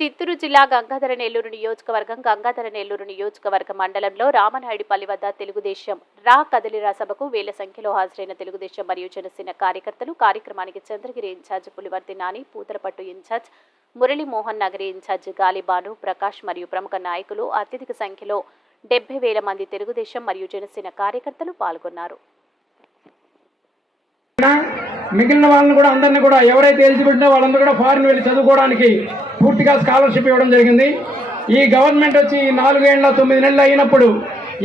చిత్తూరు జిల్లా గంగాధర నెల్లూరు నియోజకవర్గం మండలంలో రామనాయుడిపల్లి వద్ద తెలుగుదేశం రా కదలిరా సభకు వేల సంఖ్యలో హాజరైన తెలుగుదేశం మరియు జనసేన కార్యకర్తలు. కార్యక్రమానికి Chandragiri in charge Pulivarthi Nani, Puthalapattu in charge Murali Mohan, Nagari in charge Gali Bhanu Prakash మరియు ప్రముఖ నాయకులు, అత్యధిక సంఖ్యలో 70,000 మంది తెలుగుదేశం మరియు జనసేన కార్యకర్తలు పాల్గొన్నారు. మిగిలిన వాళ్ళని కూడా అందరినీ కూడా ఎవరైతే ఎలిజిబిలిటీ వాళ్ళందరూ కూడా ఫారిన్ వెళ్ళి చదువుకోవడానికి పూర్తిగా స్కాలర్షిప్ ఇవ్వడం జరిగింది. ఈ గవర్నమెంట్ వచ్చి 4 ఏళ్ల 9 నెలలు అయినప్పుడు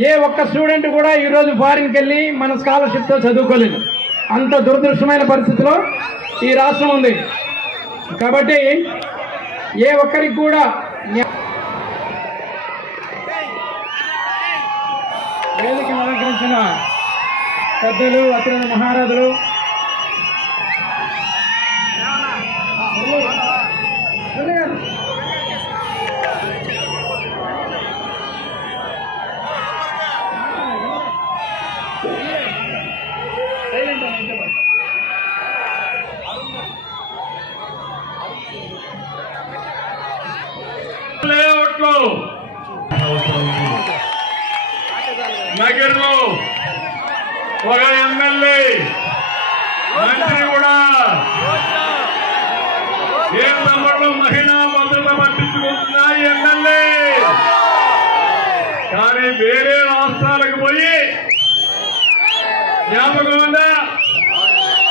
ఏ ఒక్క స్టూడెంట్ కూడా ఈరోజు ఫారిన్కి వెళ్ళి మన స్కాలర్షిప్తో చదువుకోలేదు. అంత దురదృష్టమైన పరిస్థితిలో ఈ రాష్ట్రం ఉంది. కాబట్టి ఏ ఒక్కరికి కూడా వేదిక అలంకరించిన పెద్దలు, అత్యంత మహారాజులు, నగర్లో ఒక ఎమ్మెల్యే మంత్రి కూడా ఏ తమ్ముడు మహిళా భద్రత పట్టించుకుంటున్నా ఎమ్మెల్యే, కానీ వేరే రాష్ట్రాలకు పోయి జ్ఞాపకం ఉందా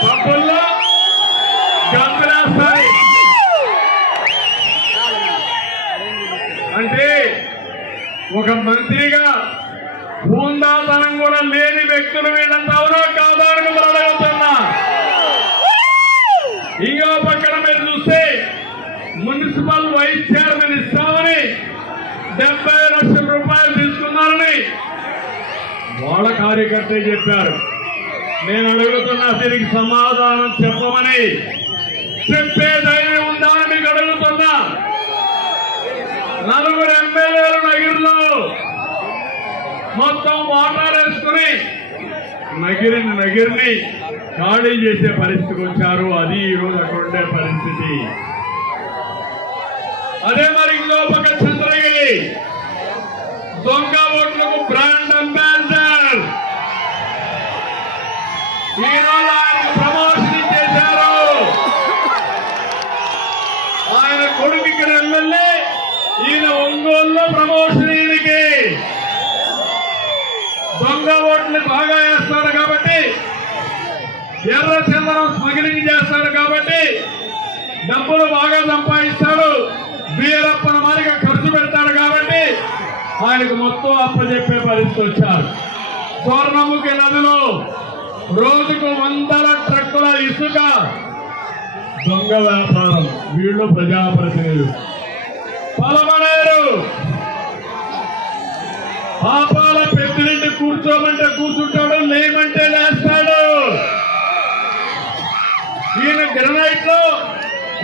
పబ్బుల్లో గంతులేస్తాయి. అంటే ఒక మంత్రిగా హుందాతనం కూడా లేని వ్యక్తులు వీళ్ళంతా అవునో కాదా అని అడుగుతున్నా. ఇంకో పక్కన మీరు చూస్తే మున్సిపల్ వైస్ చైర్మన్ ఇస్తామని 70 లక్షల రూపాయలు తీసుకున్నారని వాళ్ళ కార్యకర్తే చెప్పారు. నేను అడుగుతున్నా, దీనికి సమాధానం చెప్పమని చెప్పే ధైర్యం ఉందా అని మీకు అడుగుతున్నా. 4 ఎమ్మెల్యేలు నగిరిలో మొత్తం వాటర్ వేసుకుని నగిరిని ఖాళీ చేసే పరిస్థితికి వచ్చారు. అది ఈరోజు అక్కడ ఉండే పరిస్థితి. అదే మరి ఇంకో పక్క చంద్రగిరి దొంగ ఓట్లకు బ్రాండ్ అంబాసిడర్ ఈరోజు ఆయనకు ప్రమోషన్ ఇచ్చేశారు. ఆయన కొడుకు ఇక్కడ ఎమ్మెల్యే, ఈయన ఒంగోలులో ప్రమోషన్. ఈయనకి దొంగ ఓట్లు బాగా వేస్తాడు కాబట్టి, ఎర్ర చందనం స్మగ్లింగ్ చేస్తాడు కాబట్టి, డబ్బులు బాగా సంపాదిస్తాడు, వీరప్పన మారిగా ఖర్చు పెడతాడు కాబట్టి ఆయనకు మొత్తం అప్పచెప్పే పరిస్థితి వచ్చారు. స్వర్ణముఖి నదిలో రోజుకు 100 ట్రక్కుల ఇసుక దొంగ వ్యాపారం. వీళ్ళు ప్రజాప్రతినిధులు. పలమనేరు పాపాల పెద్దిరెడ్డి కూర్చోమంటే కూర్చుంటాడు, లేమంటే లేస్తాడు. ఈయన గ్రనైట్ లో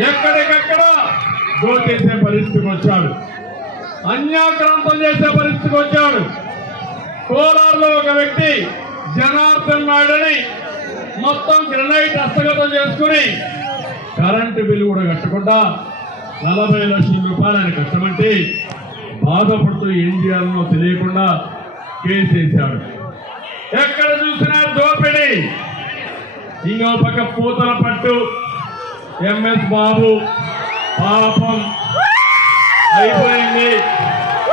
ఎక్కడికక్కడ దోచేసే పరిస్థితికి వచ్చాడు, అన్యాక్రాంతం చేసే పరిస్థితికి వచ్చాడు. కోలార్లో ఒక వ్యక్తి జనార్దన్ నాయుడని మొత్తం గ్రనైట్ హస్తగతం చేసుకుని కరెంటు బిల్లు కూడా కట్టకుండా 40 లక్షల రూపాయలు ఆయన కట్టమంటే బాధపడుతూ ఏం చేయాలనో తెలియకుండా కేసేశాడు. ఎక్కడ చూసినా దోపిడి. ఇంకో పక్క పూతలపట్టు ఎంఎస్ బాబు పాపం అయిపోయి